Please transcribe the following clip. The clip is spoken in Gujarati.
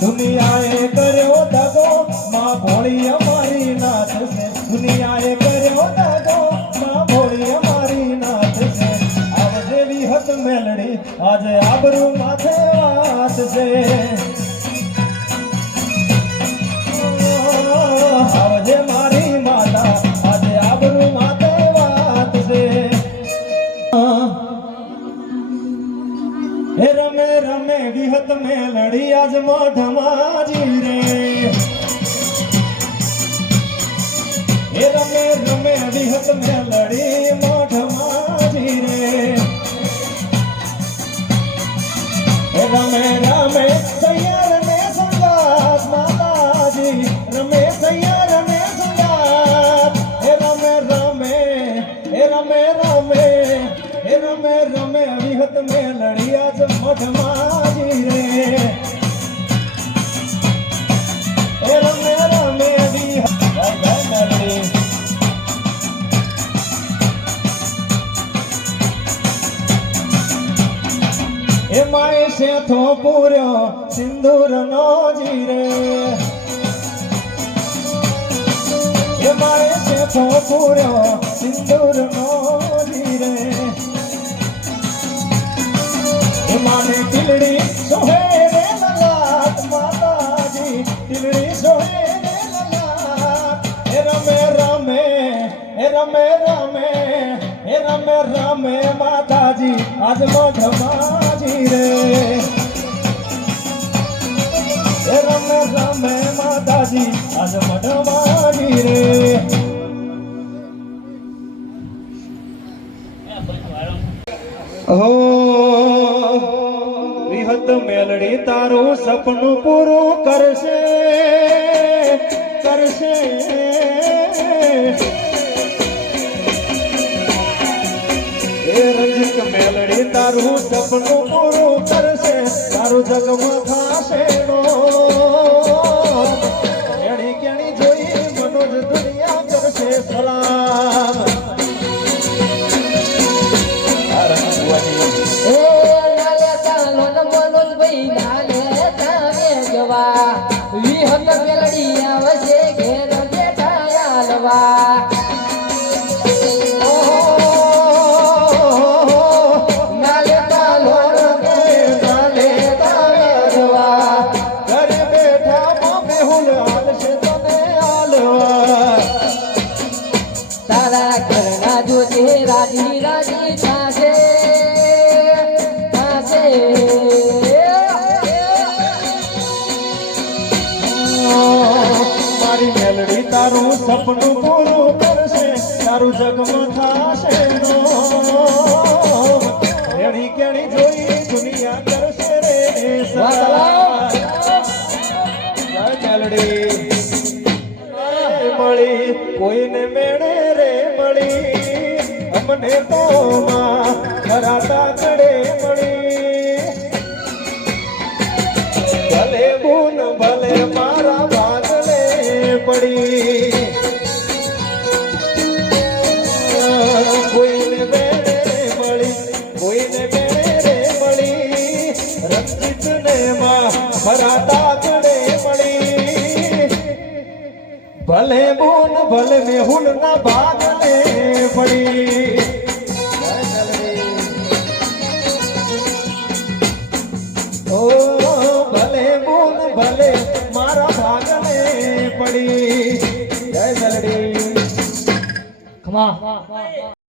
દુનિયાએ કર્યો દગો માં ભોળી અમારી નાથ છે. દુનિયાએ કર્યો દગો માં ભોળી અમારી નાથ છે. આવજે વિહત મેલડી આજે આબરૂ માથે વાત છે. આવજે મારી માતા આજે આબરૂ માથે વાત છે. હે રમે રમે વિહત મેલડી આજ મોઢમાજી રે. હે રમે રમે વિહત મેલડી મોઢમાજી રે. હે રમે રમે સૈયાર ને સંગાત માતાજી રમે સૈયાર ને સંગાત. હે રમે રમે હે રમે રમે હે રમે રમે વિહત મેલડી આજ મોઢમાજી રે. હે રમે રમે વિહત મેલડી એ my શેથો પૂર્યો Sindoor no જીરે. A my શેથો પૂર્યો સિંદૂર નો જીરે. એ માને ટીલડી સોહે રે લલાટ માતાજી ટીલડી સોહે રે લલાટ. હે રમે રમે હે રમે રમે હે રમે રમે માતાજી આજ મોઢમાજી રે. હે રમે રમે માતાજી આજ મોઢમાજી રે. હો વિહત મેલડી તારું સપનું પૂરું કરશે કરશે. હે રંજીત મેલડી તારું સપનું પૂરું કરશે. તારું જગમાં થાશે નો કેણી કેણી જોઈ મનોજ દુનિયા કરશે સલામ. વિહત મેલડી આવશે ઘેર બેઠા આલવા. તારા ઘરના જોશે રાજી રાજી થાશે થાશે. મારી મેલડી તારું સપનું પૂરું કરશે. તારું જગમાં થાશે નો કેણી કેણી જોઈ દુનિયા કરશે રે સલામ. જય મેલડી મળી કોઈને મેળે રે મળી અમને તો માં ખરાતા કડે મળી. ભલે બૂન ભલે મારા ભાગલે પડી. કોઈને મેળે રે મળી કોઈને મેળે રે મળી રંજીત ને માં ખરાતા કડે મળી. ભલે બૂન ભલે મેહુલ ના ભાગલે પડી. વાહ